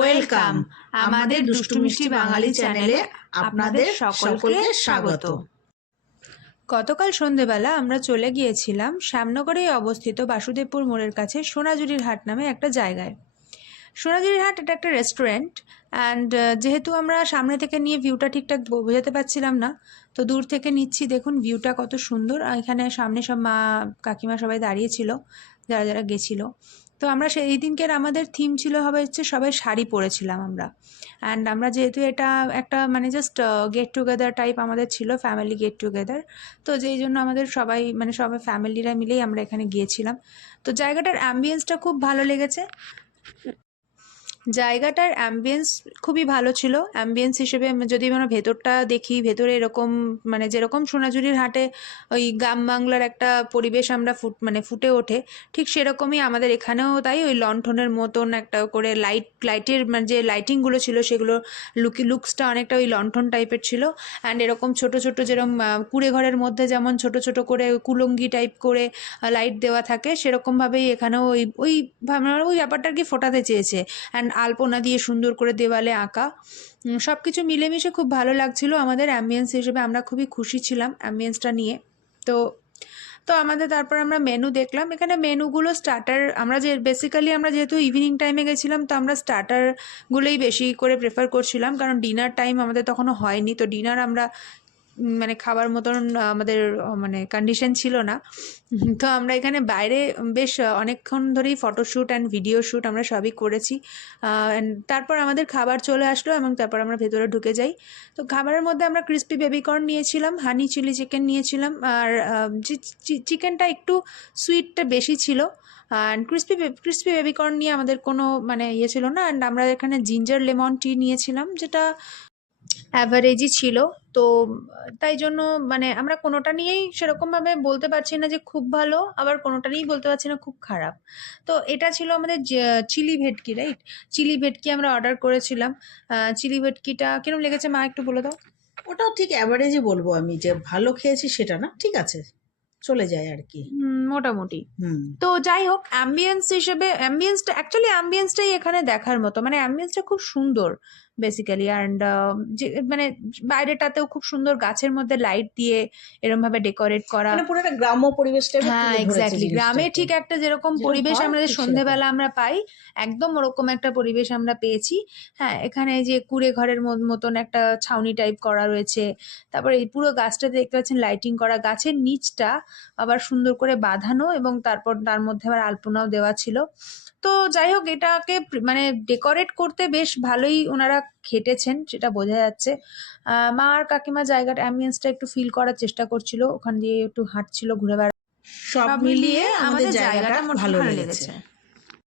Welcome আমাদের দুষ্টু মিষ্টি বাঙালি চ্যানেলে আপনাদের সকলকে স্বাগত। গতকাল সন্ধেবেলা আমরা চলে গিয়েছিলাম শ্যামনগরে অবস্থিত বাসুদেবপুর মোড়ের কাছে সোনাঝুরির হাট নামে একটা জায়গায়। সোনাঝুরির হাট এটা একটা রেস্টুরেন্ট অ্যান্ড যেহেতু আমরা সামনে থেকে নিয়ে ভিউটা ঠিকঠাক বোঝাতে পারছিলাম না, তো দূর থেকে নিচ্ছি। দেখুন ভিউটা কত সুন্দর। এখানে সামনে সব মা কাকিমা সবাই দাঁড়িয়েছিল যারা যারা গেছিলো। তো আমরা সেই দিনকের আমাদের থিম ছিল হচ্ছে সবাই শাড়ি পরেছিলাম আমরা। অ্যান্ড আমরা যেহেতু এটা একটা মানে জাস্ট গেট টুগেদার টাইপ আমাদের ছিল, ফ্যামিলি গেট টুগেদার, তো যেই জন্য আমাদের সবাই ফ্যামিলিরা মিলেই আমরা এখানে গিয়েছিলাম। তো জায়গাটার অ্যাম্বিয়েন্সটা খুব ভালো লেগেছে। জায়গাটার অ্যাম্বিয়েন্স খুবই ভালো ছিল। অ্যাম্বিয়েন্স হিসেবে যদি আমরা ভেতরটা দেখি, ভেতরে এরকম মানে যেরকম সোনাঝুরির হাটে ওই গ্রাম বাংলার একটা পরিবেশ আমরা ফুটে ওঠে, ঠিক সেরকমই আমাদের এখানেও তাই। ওই লণ্ঠনের মতন একটা করে লাইটের মানে যে লাইটিংগুলো ছিল সেগুলো লুকসটা অনেকটা ওই লণ্ঠন টাইপের ছিল। অ্যান্ড এরকম ছোট ছোট যেরকম কুঁড়ে ঘরের মধ্যে যেমন ছোট ছোট করে কুলঙ্গি টাইপ করে লাইট দেওয়া থাকে, সেরকমভাবেই এখানেও ওই ব্যাপারটা আর কি ফোটাতে চেয়েছে। অ্যান্ড আলপনা দিয়ে সুন্দর করে দেওয়ালে আঁকা, সব কিছু মিলেমিশে খুব ভালো লাগছিল আমাদের অ্যাম্বিয়েন্স হিসেবে। আমরা খুবই খুশি ছিলাম অ্যাম্বিয়েন্সটা নিয়ে। তো আমাদের তারপর আমরা মেনু দেখলাম। এখানে মেনুগুলো স্টার্টার, আমরা যেহেতু ইভিনিং টাইমে গেছিলাম, তো আমরা স্টার্টারগুলোই বেশি করে প্রেফার করছিলাম, কারণ ডিনার টাইম আমাদের তখনও হয়নি। তো ডিনার আমরা মানে খাবার মতন আমাদের মানে কন্ডিশন ছিল না। তো আমরা এখানে বাইরে বেশ অনেকক্ষণ ধরেই ফটোশ্যুট অ্যান্ড ভিডিও শ্যুট আমরা সবই করেছি। তারপর আমাদের খাবার চলে আসলো এবং তারপর আমরা ভেতরে ঢুকে যাই। তো খাবারের মধ্যে আমরা ক্রিস্পি বেবিকর্ন নিয়েছিলাম, হানি চিলি চিকেন নিয়েছিলাম, আর চিকেনটা একটু সুইটটা বেশি ছিল। অ্যান্ড ক্রিস্পি বেবিকর্ন নিয়ে আমাদের কোনো মানে ইয়ে ছিল না। অ্যান্ড আমরা এখানে জিঞ্জার লেমন টি নিয়েছিলাম, যেটা অ্যাভারেজই ছিল। তো তাই জন্য মানে আমরা কোনোটা নিয়েই সেরকমভাবে বলতে পারছি না যে খুব ভালো, আবার কোনোটা নিয়েই বলতে পারছি না খুব খারাপ। তো এটা ছিল আমাদের চিলি ভেটকি, রাইট? চিলি ভেটকি আমরা অর্ডার করেছিলাম। চিলি ভেটকিটা কিরম লেগেছে মা একটু বলে দাও। ওটাও ঠিক অ্যাভারেজই বলবো আমি, যে ভালো খেয়েছি সেটা না, ঠিক আছে, চলে যায় আর কি। মোটামুটি। তো যাই হোক, অ্যাম্বিয়েন্সটাই এখানে দেখার মতো, মানে অ্যাম্বিয়েন্সটা খুব সুন্দর বেসিক্যালি। অ্যান্ড যে মানে বাইরেটাতেও খুব সুন্দর গাছের মধ্যে লাইট দিয়ে এরকম ভাবে ডেকোরেট করা, মানে পুরো একটা গ্রাম্য পরিবেশটা হ্যাঁ এক্স্যাক্টলি গ্রামে ঠিক একটা যেরকম পরিবেশ আমাদের সন্ধেবেলা আমরা পাই, একদম ওরকম একটা পরিবেশ আমরা পেয়েছি। হ্যাঁ, এখানে যে কুঁড়ে ঘরের মতন একটা ছাউনি টাইপ করা রয়েছে। তারপরে এই পুরো গাছটাতে দেখতে পাচ্ছেন লাইটিং করা, গাছের নিচটা আবার সুন্দর করে বাঁধানো, এবং তারপর তার মধ্যে আবার আলপনাও দেওয়া ছিল। তো যাই হোক, এটাকে মানে ডেকোরেট করতে বেশ ভালোই ওনারা খেটেছেন, সেটা বোঝা যাচ্ছে। মা আর কাকিমা জায়গাটা অ্যাম্বিয়েন্সটা একটু ফিল করার চেষ্টা করছিল, ওখান দিয়ে একটু হাঁটছিল, ঘুরে বেড়া, সব মিলিয়ে আমাদের জায়গাটা ভালো লেগেছে।